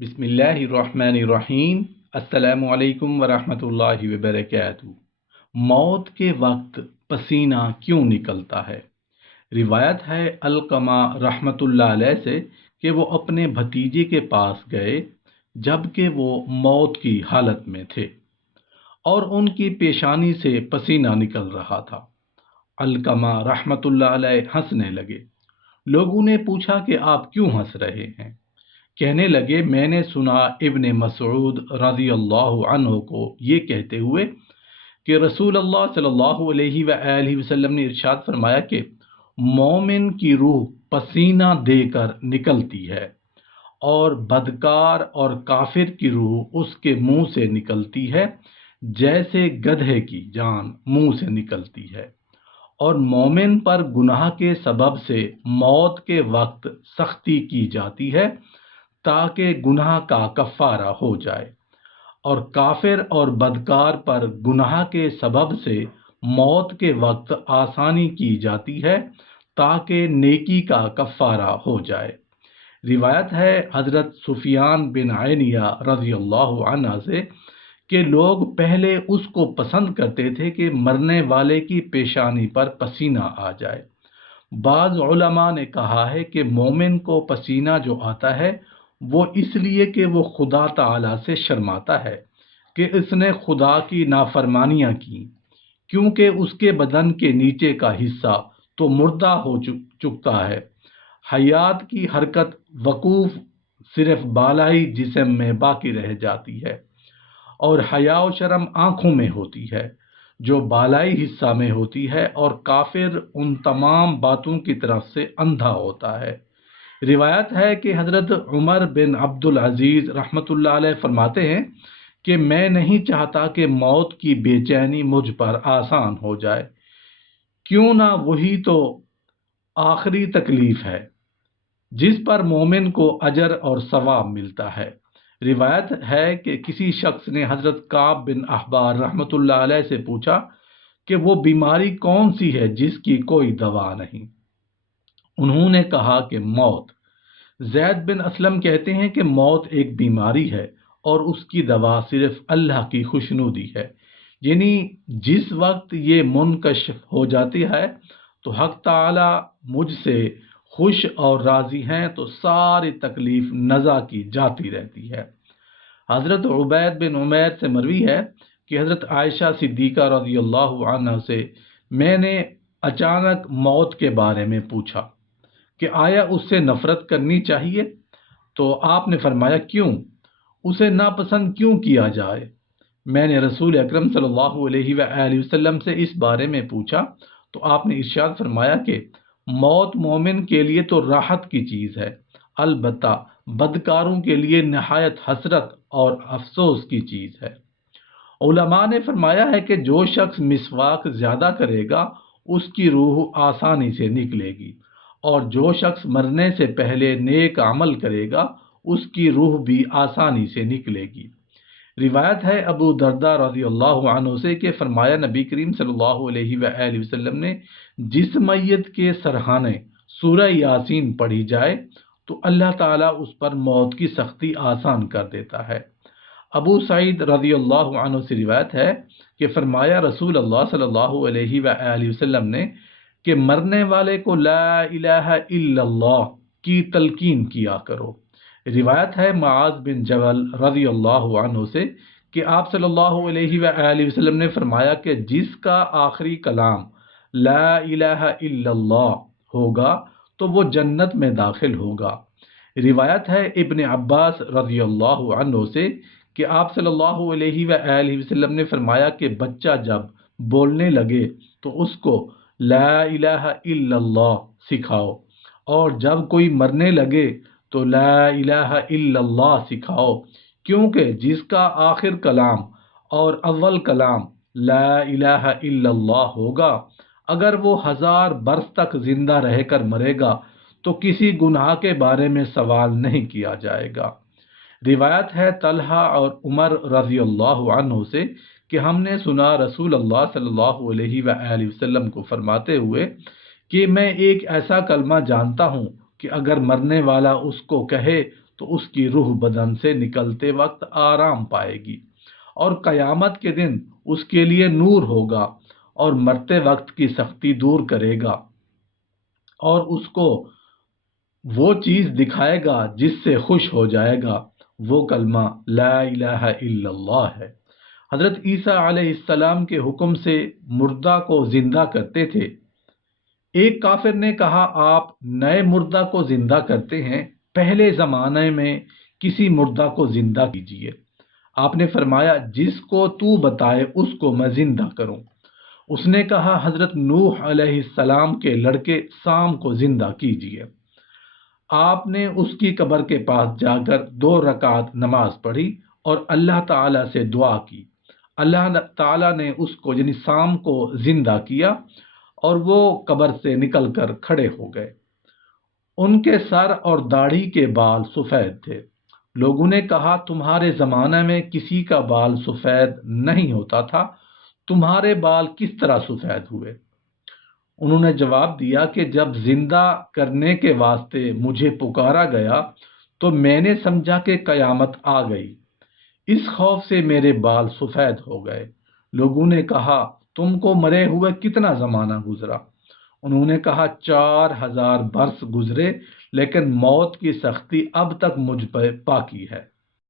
بسم اللہ الرحمن الرحیم۔ السلام علیکم ورحمۃ اللہ وبرکاتہ۔ موت کے وقت پسینہ کیوں نکلتا ہے؟ روایت ہے علقمہ رحمۃ اللہ علیہ سے کہ وہ اپنے بھتیجے کے پاس گئے جب کہ وہ موت کی حالت میں تھے اور ان کی پیشانی سے پسینہ نکل رہا تھا۔ علقمہ رحمۃ اللہ علیہ ہنسنے لگے۔ لوگوں نے پوچھا کہ آپ کیوں ہنس رہے ہیں؟ کہنے لگے، میں نے سنا ابن مسعود رضی اللہ عنہ کو یہ کہتے ہوئے کہ رسول اللہ صلی اللہ علیہ وآلہ وسلم نے ارشاد فرمایا کہ مومن کی روح پسینہ دے کر نکلتی ہے اور بدکار اور کافر کی روح اس کے منہ سے نکلتی ہے جیسے گدھے کی جان منہ سے نکلتی ہے، اور مومن پر گناہ کے سبب سے موت کے وقت سختی کی جاتی ہے تاکہ گناہ کا کفارہ ہو جائے، اور کافر اور بدکار پر گناہ کے سبب سے موت کے وقت آسانی کی جاتی ہے تاکہ نیکی کا کفارہ ہو جائے۔ روایت ہے حضرت سفیان بن عینیہ رضی اللہ عنہ سے کہ لوگ پہلے اس کو پسند کرتے تھے کہ مرنے والے کی پیشانی پر پسینہ آ جائے۔ بعض علماء نے کہا ہے کہ مومن کو پسینہ جو آتا ہے وہ اس لیے کہ وہ خدا تعالی سے شرماتا ہے کہ اس نے خدا کی نافرمانیاں کی، کیونکہ اس کے بدن کے نیچے کا حصہ تو مردہ ہو چکتا ہے۔ حیات کی حرکت وقوف صرف بالائی جسم میں باقی رہ جاتی ہے، اور حیا و شرم آنکھوں میں ہوتی ہے جو بالائی حصہ میں ہوتی ہے، اور کافر ان تمام باتوں کی طرف سے اندھا ہوتا ہے۔ روایت ہے کہ حضرت عمر بن عبد العزیز رحمۃ اللہ علیہ فرماتے ہیں کہ میں نہیں چاہتا کہ موت کی بے چینی مجھ پر آسان ہو جائے، کیوں نہ وہی تو آخری تکلیف ہے جس پر مومن کو اجر اور ثواب ملتا ہے۔ روایت ہے کہ کسی شخص نے حضرت کعب بن احبار رحمۃ اللہ علیہ سے پوچھا کہ وہ بیماری کون سی ہے جس کی کوئی دوا نہیں؟ انہوں نے کہا کہ موت۔ زید بن اسلم کہتے ہیں کہ موت ایک بیماری ہے اور اس کی دوا صرف اللہ کی خوشنودی ہے، یعنی جس وقت یہ منکشف ہو جاتی ہے تو حق تعالی مجھ سے خوش اور راضی ہیں تو ساری تکلیف نزع کی جاتی رہتی ہے۔ حضرت عبید بن عمیر سے مروی ہے کہ حضرت عائشہ صدیقہ رضی اللہ عنہ سے میں نے اچانک موت کے بارے میں پوچھا کہ آیا اس سے نفرت کرنی چاہیے؟ تو آپ نے فرمایا، کیوں؟ اسے ناپسند کیوں کیا جائے؟ میں نے رسول اکرم صلی اللہ علیہ وآلہ وسلم سے اس بارے میں پوچھا تو آپ نے ارشاد فرمایا کہ موت مومن کے لیے تو راحت کی چیز ہے، البتہ بدکاروں کے لیے نہایت حسرت اور افسوس کی چیز ہے۔ علماء نے فرمایا ہے کہ جو شخص مسواک زیادہ کرے گا اس کی روح آسانی سے نکلے گی، اور جو شخص مرنے سے پہلے نیک عمل کرے گا اس کی روح بھی آسانی سے نکلے گی۔ روایت ہے ابو درداء رضی اللہ عنہ سے کہ فرمایا نبی کریم صلی اللہ علیہ وآلہ وسلم نے جس میت کے سرہانے سورہ یاسین پڑھی جائے تو اللہ تعالیٰ اس پر موت کی سختی آسان کر دیتا ہے۔ ابو سعید رضی اللہ عنہ سے روایت ہے کہ فرمایا رسول اللہ صلی اللہ علیہ وآلہ وسلم نے کہ مرنے والے کو لا الہ الا اللہ کی تلقین کیا کرو۔ روایت ہے معاذ بن جبل رضی اللہ عنہ سے کہ آپ صلی اللہ علیہ وآلہ وسلم نے فرمایا کہ جس کا آخری کلام لا الہ الا اللہ ہوگا تو وہ جنت میں داخل ہوگا۔ روایت ہے ابن عباس رضی اللہ عنہ سے کہ آپ صلی اللہ علیہ وآلہ وسلم نے فرمایا کہ بچہ جب بولنے لگے تو اس کو لا الہ الا اللہ سکھاؤ، اور جب کوئی مرنے لگے تو لا الہ الا اللہ سکھاؤ، کیونکہ جس کا آخر کلام اور اول کلام لا الہ الا اللہ ہوگا اگر وہ 1000 برس تک زندہ رہ کر مرے گا تو کسی گناہ کے بارے میں سوال نہیں کیا جائے گا۔ روایت ہے طلحہ اور عمر رضی اللہ عنہ سے کہ ہم نے سنا رسول اللہ صلی اللہ علیہ وآلہ وسلم کو فرماتے ہوئے کہ میں ایک ایسا کلمہ جانتا ہوں کہ اگر مرنے والا اس کو کہے تو اس کی روح بدن سے نکلتے وقت آرام پائے گی، اور قیامت کے دن اس کے لیے نور ہوگا، اور مرتے وقت کی سختی دور کرے گا، اور اس کو وہ چیز دکھائے گا جس سے خوش ہو جائے گا۔ وہ کلمہ لا الہ الا اللہ ہے۔ حضرت عیسیٰ علیہ السلام کے حکم سے مردہ کو زندہ کرتے تھے۔ ایک کافر نے کہا، آپ نئے مردہ کو زندہ کرتے ہیں، پہلے زمانے میں کسی مردہ کو زندہ کیجیے۔ آپ نے فرمایا، جس کو تو بتائے اس کو میں زندہ کروں۔ اس نے کہا، حضرت نوح علیہ السلام کے لڑکے سام کو زندہ کیجیے۔ آپ نے اس کی قبر کے پاس جا کر 2 رکعت نماز پڑھی اور اللہ تعالیٰ سے دعا کی۔ اللہ تعالیٰ نے اس کو یعنی سام کو زندہ کیا، اور وہ قبر سے نکل کر کھڑے ہو گئے۔ ان کے سر اور داڑھی کے بال سفید تھے۔ لوگوں نے کہا، تمہارے زمانے میں کسی کا بال سفید نہیں ہوتا تھا، تمہارے بال کس طرح سفید ہوئے؟ انہوں نے جواب دیا کہ جب زندہ کرنے کے واسطے مجھے پکارا گیا تو میں نے سمجھا کہ قیامت آ گئی، اس خوف سے میرے بال سفید ہو گئے۔ لوگوں نے کہا، تم کو مرے ہوئے کتنا زمانہ گزرا؟ انہوں نے کہا، 4000 برس گزرے، لیکن موت کی سختی اب تک مجھ پر باقی ہے۔